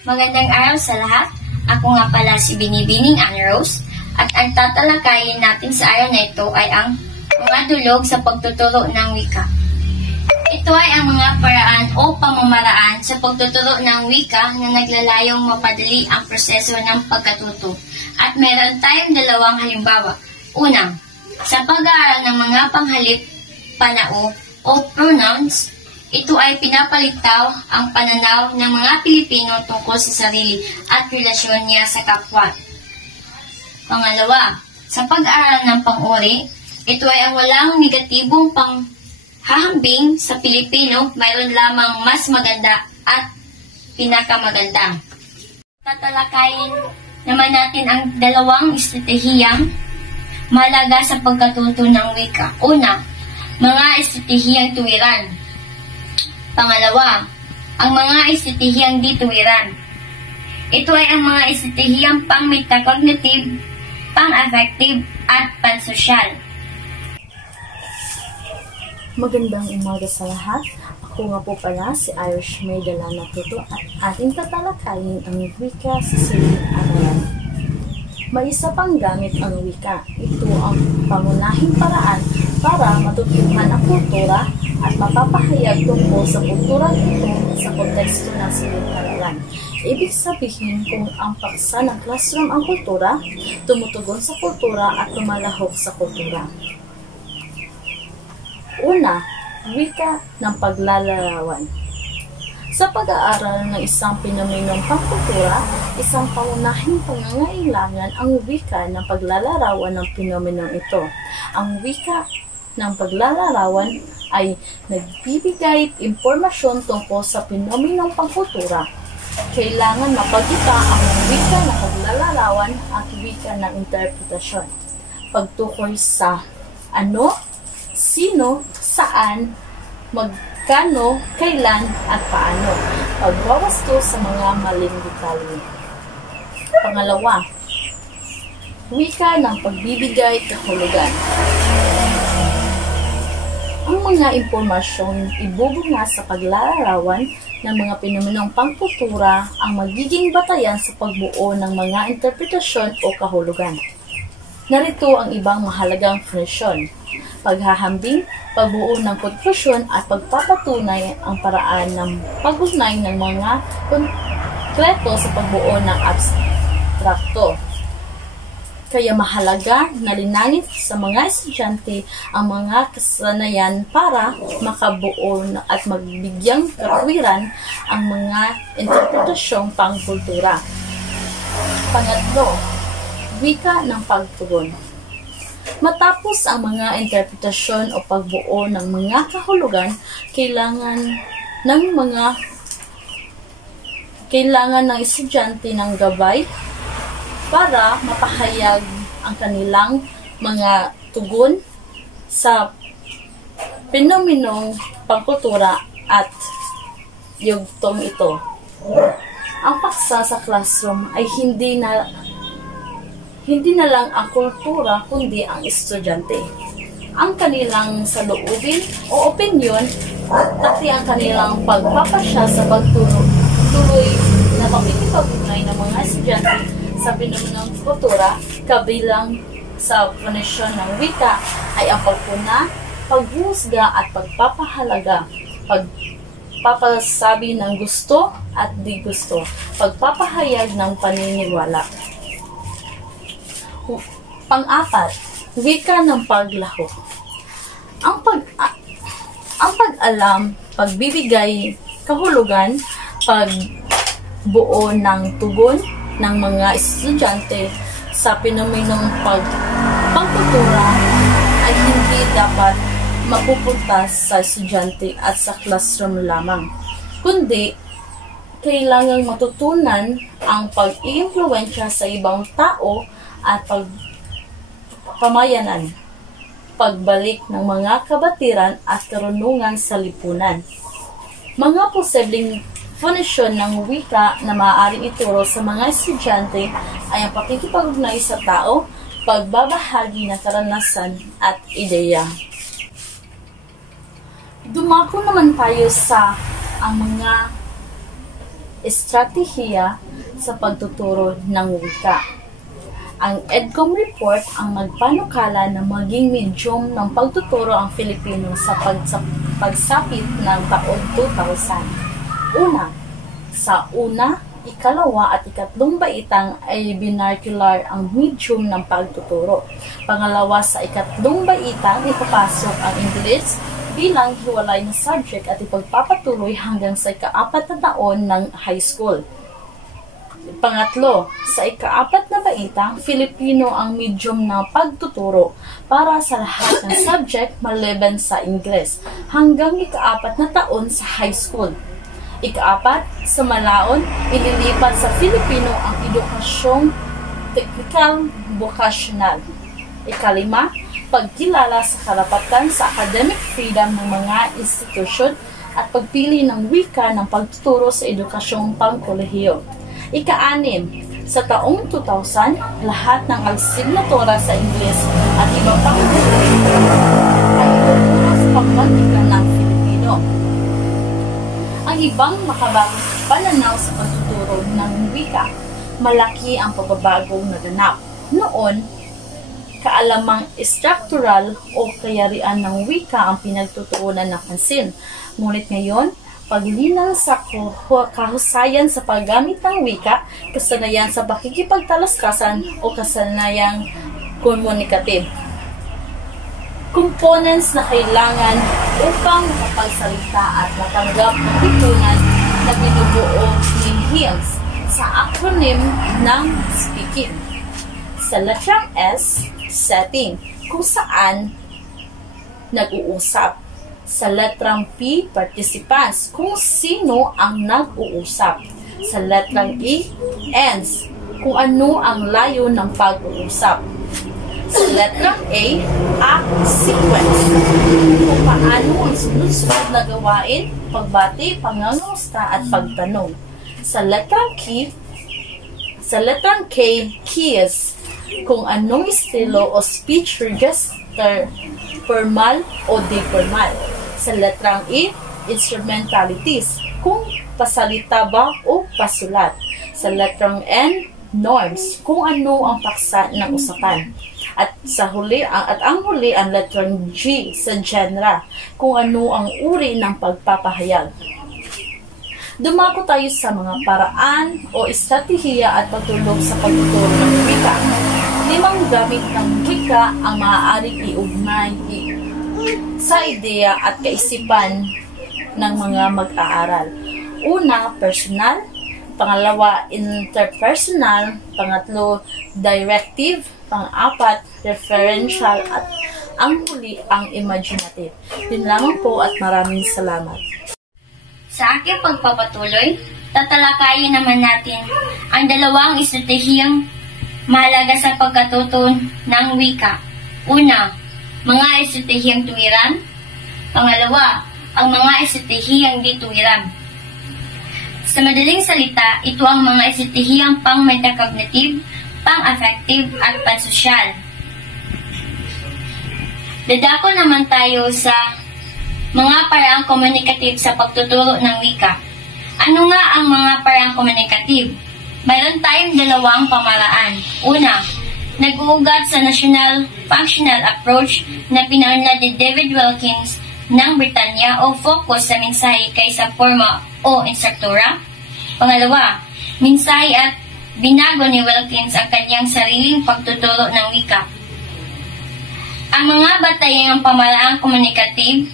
Magandang araw sa lahat. Ako nga pala si Binibining Ann Rose at ang tatalakayin natin sa araw na ito ay ang mga dulog sa pagtuturo ng wika. Ito ay ang mga paraan o pamamaraan sa pagtuturo ng wika na naglalayong mapadali ang proseso ng pagkatuto. At meron tayong dalawang halimbawa. Una, sa pag-aaral ng mga panghalip, panao o pronouns, ito ay pinapalitaw ang pananaw ng mga Pilipino tungkol sa sarili at relasyon niya sa kapwa. Pangalawa, sa pag-aaral ng pang-uri, ito ay ang walang negatibong panghahambing sa Pilipino, mayroon lamang mas maganda at pinakamaganda. Tatalakayin naman natin ang dalawang estratehiyang mahalaga sa pagkatuto ng wika. Una, mga estratehiyang tuwiran. Pangalawa, ang mga estratehiyang dituwiran. Ito ay ang mga estratehiyang pang-metacognitive, pang-affective, at pan-social. Magandang umaga sa lahat. Ako nga po pala si Irish May Dalana Tuto at ating tatalakayin ang wika sa siling aralan. May isa pang gamit ang wika. Ito ang pangunahing paraan para matutuhan ang kultura at mapapahayag tungkol sa kulturang ito sa konteksto ng silid-aralan. Ibig sabihin kung ang paksa ng classroom ang kultura, tumutugon sa kultura at tumalahok sa kultura. Una, wika ng paglalarawan. Sa pag-aaral ng isang penomenong pangkultura, isang pangunahing pangangailangan ang wika ng paglalarawan ng penomenong ito. Ang wika ng paglalarawan ay nagbibigay impormasyon tungkol sa penomenong pangkultura. Kailangan mapagkita ang wika ng paglalarawan at wika ng interpretasyon. Pagtukoy sa ano, sino, saan, magkano, kailan, at paano. Pagwawasto sa mga maling detalye. Pangalawa, wika ng pagbibigay kahulugan. Ang mga impormasyong ibubunga sa paglalarawan ng mga penomenong pangkultura ang magiging batayan sa pagbuo ng mga interpretasyon o kahulugan. Narito ang ibang mahalagang funksyon: paghahambing, pagbuo ng konklusyon at pagpapatunay ang paraan ng pag-ugnay ng mga konkreto sa pagbuo ng abstrakto. Kaya mahalaga na linangin sa mga estudyante ang mga kasanayan para makabuo at magbigyang katwiran ang mga interpretasyong pangkultura. Pangatlo, wika ng pagtugon. Matapos ang mga interpretasyon o pagbuo ng mga kahulugan, kailangan ng estudyante ng gabay para mapahayag ang kanilang mga tugon sa penomenong pangkultura at yugtong ito. Ang paksa sa classroom ay hindi na lang ang kultura kundi ang estudyante. Ang kanilang saloobin o opinyon pati ang kanilang pagpapasya sa pagtuloy na pakikipag-ugnay ng mga estudyante sa penomenong kultura kabilang sa funksyon ng wika ay ang pagpuna, paghuhusga at pagpapahalaga, pagpapasabi ng gusto at di gusto, pagpapahayag ng paniniwala. Pang-apat, wika ng paglahok. Ang pag-alam, pagbibigay kahulugan, pagbuo ng tugon ng mga estudyante sa penomenong pangkultura ay hindi dapat mapupunta sa estudyante at sa classroom lamang, kundi kailangang matutunan ang pag-iimpluwensya sa ibang tao at pamayanan, pagbalik ng mga kabatiran at karunungan sa lipunan. Mga posibleng funksyon ng wika na maaaring ituro sa mga estudyante ay ang pakikipag-ugnay sa tao, pagbabahagi ng karanasan at ideya. Dumako naman tayo sa ang mga estratehiya sa pagtuturo ng wika. Ang EDCOM report ang nagpanukala na maging medium ng pagtuturo ang Filipino sa pagsapit ng taon 2000. Sa una, ikalawa at ikatlong baitang ay vernacular ang medium ng pagtuturo. Pangalawa, sa ikatlong baitang ipapasok ang English bilang hiwalay na subject at ipagpapatuloy hanggang sa ika-4 na taon ng high school. Pangatlo, sa ika-4 na baitang, Filipino ang medium ng pagtuturo para sa lahat ng subject maliban sa English hanggang ika-4 na taon sa high school. Ika-4, sa Malaon, ililipat sa Filipino ang edukasyong technical vocational. Ika-5, pagkilala sa karapatan sa academic freedom ng mga institusyon at pagpili ng wika ng pagtuturo sa edukasyong pangkolehiyo. Ika-6, sa taong 2000, lahat ng asignatura sa Ingles at ibang pangkolehiyo ay ituturo sa pagmantika ng Filipino. Ang ibang makabagong pananaw sa pagtuturo ng wika, malaki ang pagbabagong naganap. Noon, kaalamang structural o kayarian ng wika ang pinagtutuunan ng pansin. Ngunit ngayon, paglinang sa kahusayan sa paggamit ng wika, kasanayan sa pakikipagtalaskasan o kasanayang komunikative. Components na kailangan upang makapagsalita at matanggap ng lipunan na binubuo ni HIMSS sa acronym ng speaking. Sa letrang S, setting, kung saan nag-uusap. Sa letrang P, participants, kung sino ang nag-uusap. Sa letrang E, ends, kung ano ang layo ng pag-uusap. Sa letrang A, sequence, kung paano ang sunod-sunod na gawain, pagbati, pangangamusta at pagtanong. Sa letrang K, keys, kung anong estilo o speech register, formal o di-formal. Sa letrang E, instrumentalities, kung pasalita ba o pasulat. Sa letrang N, norms, kung ano ang paksa ng usapan. At ang huli ang letrang G sa genre, kung ano ang uri ng pagpapahayag. Dumako tayo sa mga paraan o estratehiya at pagtulong sa pagtuturo ng wika. 5 gamit ng wika ang maaaring iugnay sa ideya at kaisipan ng mga mag-aaral. Una, personal. Pangalawa, interpersonal. Pangatlo, directive. Pang-apat, referential. At ang huli, ang imaginative. Yun lamang po at maraming salamat. Sa aking pagpapatuloy, tatalakayin naman natin ang dalawang estratehiyang mahalaga sa pagkatuto ng wika. Una, mga estratehiyang tuwiran. Pangalawa, ang mga estratehiyang di tuwiran. Sa madaling salita, ito ang mga estratehiyang pang-metacognitive, pang-affective at pansosyal. Dadako naman tayo sa mga paraang komunikative sa pagtuturo ng wika. Ano nga ang mga paraang komunikative? Mayroon tayong dalawang pamaraan. Una, nag-uugat sa National Functional Approach na pinanunod ni David Wilkins ng Britanya o focus sa mensahe kaysa forma o instruktura. Pangalawa, mensahe at binago ni Wilkins ang kanyang sariling pagtuturo ng wika. Ang mga batayang pamaraang komunikative